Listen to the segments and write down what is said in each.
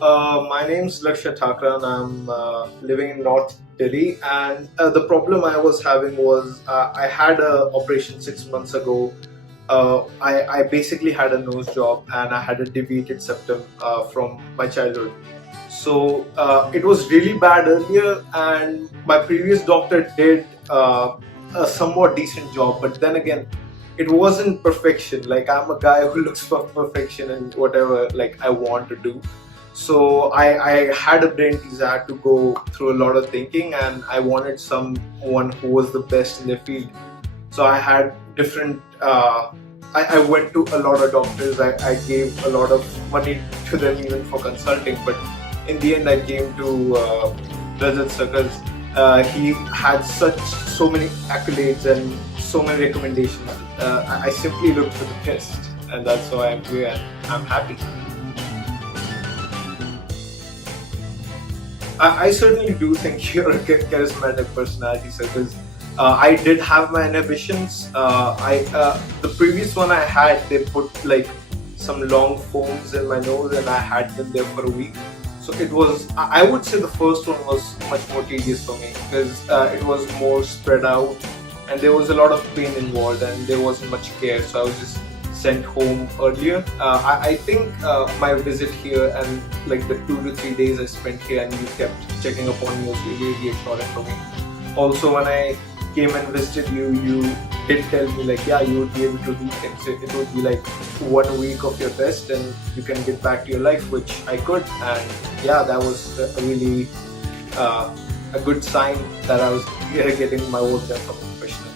My name's Lakshay and I'm living in North Delhi. And the problem I was having was I had a operation 6 months ago. I basically had a nose job and I had a deviated septum from my childhood. So it was really bad earlier, and my previous doctor did a somewhat decent job. But then again, it wasn't perfection. Like, I'm a guy who looks for perfection in whatever like I want to do. So I had a brain tease. I had to go through a lot of thinking, and I wanted someone who was the best in their field. So I had different. I went to a lot of doctors. I gave a lot of money to them even for consulting. But in the end, I came to Rajat Gupta. He had so many accolades and so many recommendations. I simply looked for the best, and that's why I'm here. And I'm happy. I certainly do think you're a charismatic personality, sir. Because I did have my inhibitions. The previous one I had, they put like some long foams in my nose, and I had them there for a week. So it was. I would say the first one was much more tedious for me because it was more spread out, and there was a lot of pain involved, and there wasn't much care. So I was just sent home earlier. I think my visit here and like the 2 to 3 days I spent here and you kept checking up on me was really reassuring for me. Also, when I came and visited you, you did tell me like, yeah, you would be able to do things. It would be like 1 week of your rest and you can get back to your life, which I could. And yeah, that was a really a good sign that I was getting my work done from a professional.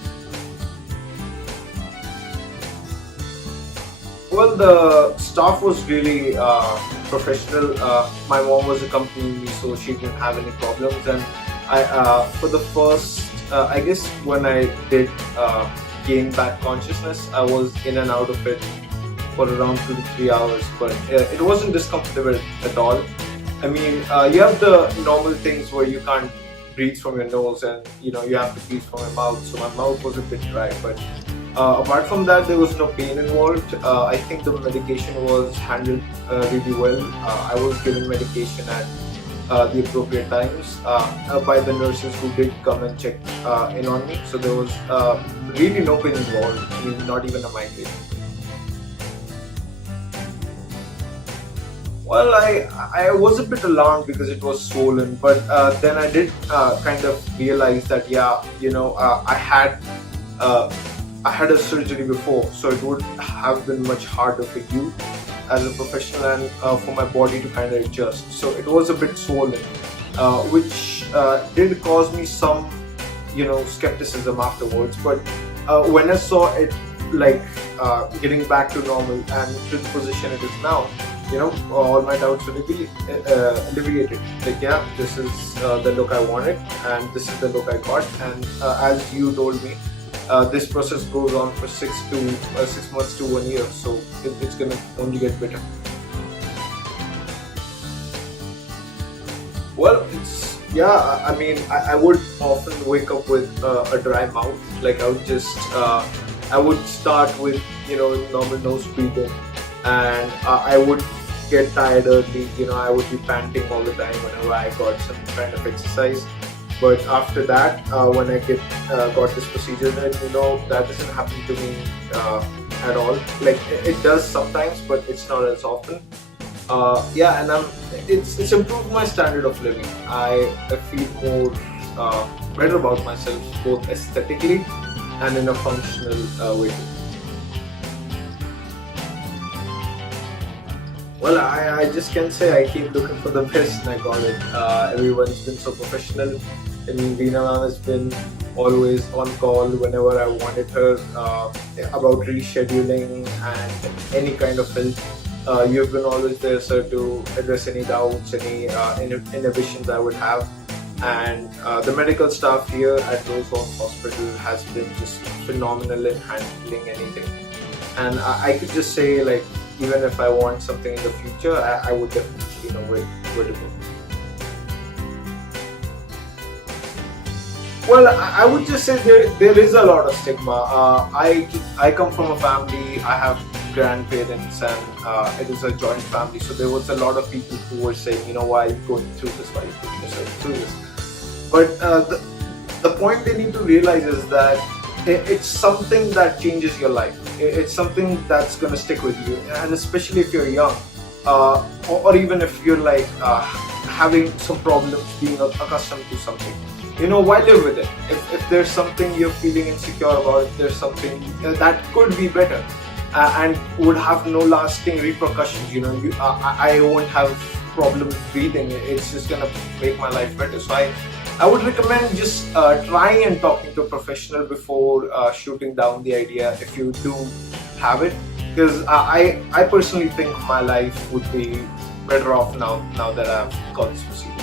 Well, the staff was really professional. My mom was accompanying me, so she didn't have any problems. And for the first, I guess when I did gain back consciousness, I was in and out of it for around 2 to 3 hours. But it wasn't discomfortable at all. I mean, you have the normal things where you can't breathe from your nose, and you have to breathe from your mouth. So my mouth was a bit dry, but apart from that, there was no pain involved. I think the medication was handled really well. I was given medication at the appropriate times by the nurses who did come and check in on me. So there was really no pain involved. I mean, not even a migraine. Well, I was a bit alarmed because it was swollen, but then I did kind of realize that uh, I had a surgery before, so it would have been much harder for you as a professional and for my body to kind of adjust. So it was a bit swollen, which did cause me some, skepticism afterwards. But when I saw it like getting back to normal and to the position it is now, all my doubts were alleviated. Like, yeah, this is the look I wanted, and this is the look I got. And as you told me, this process goes on for 6 months to 1 year, so it's gonna only get better. Well, I mean, I would often wake up with a dry mouth. Like, I would start with normal nose breathing, and I would get tired early. I would be panting all the time whenever I got some kind of exercise. But after that, when I got this procedure, then that doesn't happen to me at all. Like, it does sometimes, but it's not as often. And it's improved my standard of living. I feel more better about myself, both aesthetically and in a functional way. Well, I just can say I keep looking for the best and I got it. Everyone's been so professional. I mean, Veena ma'am has been always on call whenever I wanted her about rescheduling and any kind of help. You've been always there, sir, to address any doubts, any inhibitions I would have. And the medical staff here at Rosewood Hospital has been just phenomenal in handling anything. And I could just say, like, even if I want something in the future, I would definitely know where to go. Well, I would just say there is a lot of stigma. I come from a family. I have grandparents, and it is a joint family. So there was a lot of people who were saying, why are you going through this? Why are you putting yourself through this? But the point they need to realize is that it's something that changes your life. It's something that's going to stick with you, and especially if you're young, or even if you're like having some problems being accustomed to something. Why live with it? If there's something you're feeling insecure about, if there's something that could be better and would have no lasting repercussions, I won't have problems breathing. It's just gonna make my life better. So I would recommend just trying and talking to a professional before shooting down the idea if you do have it, because I personally think my life would be better off now that I've got this procedure.